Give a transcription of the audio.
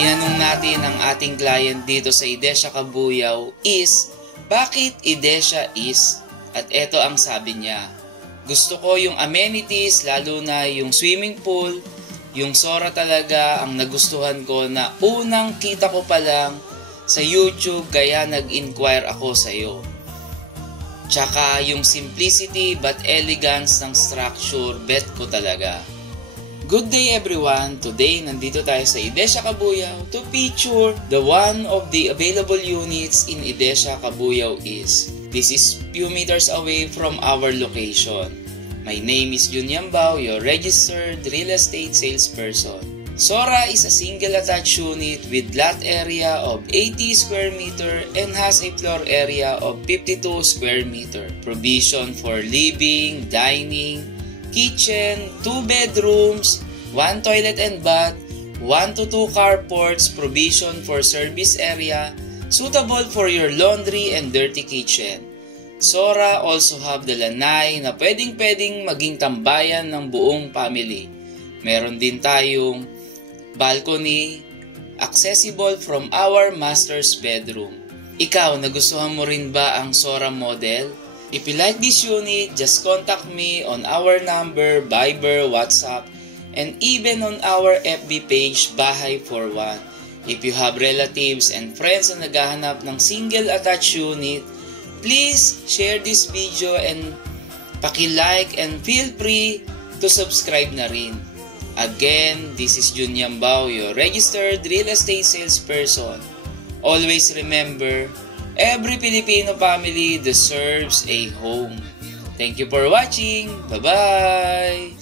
tinanong natin ang ating client dito sa Idesha Cabuyao is, bakit Idesha East? At eto ang sabi niya, gusto ko yung amenities, lalo na yung swimming pool, yung Sora talaga ang nagustuhan ko na unang kita ko pa lang sa YouTube kaya nag-inquire ako sa iyo. Tsaka yung simplicity but elegance ng structure, bet ko talaga. Good day everyone! Today, nandito tayo sa Idesha Cabuyao to feature the one of the available units in Idesha Cabuyao East. This is few meters away from our location. My name is Jun Yambao, your registered real estate salesperson. Sora is a single attached unit with lot area of 80 square meter and has a floor area of 52 square meter. Provision for living, dining, kitchen, 2 bedrooms, 1 toilet and bath, 1 to 2 carports, provision for service area, suitable for your laundry and dirty kitchen. Sora also have the lanai na pwedeng maging tambayan ng buong family. Meron din tayong balcony, accessible from our master's bedroom. Ikaw, nagustuhan mo rin ba ang Sora model? If you like this unit, just contact me on our number, Viber, WhatsApp, and even on our FB page, Bahay for One. If you have relatives and friends na naghahanap ng single attached unit, please share this video and paki-like and feel free to subscribe na rin. Again, this is Jun Yambao, your registered real estate salesperson. Always remember, every Filipino family deserves a home. Thank you for watching. Bye-bye!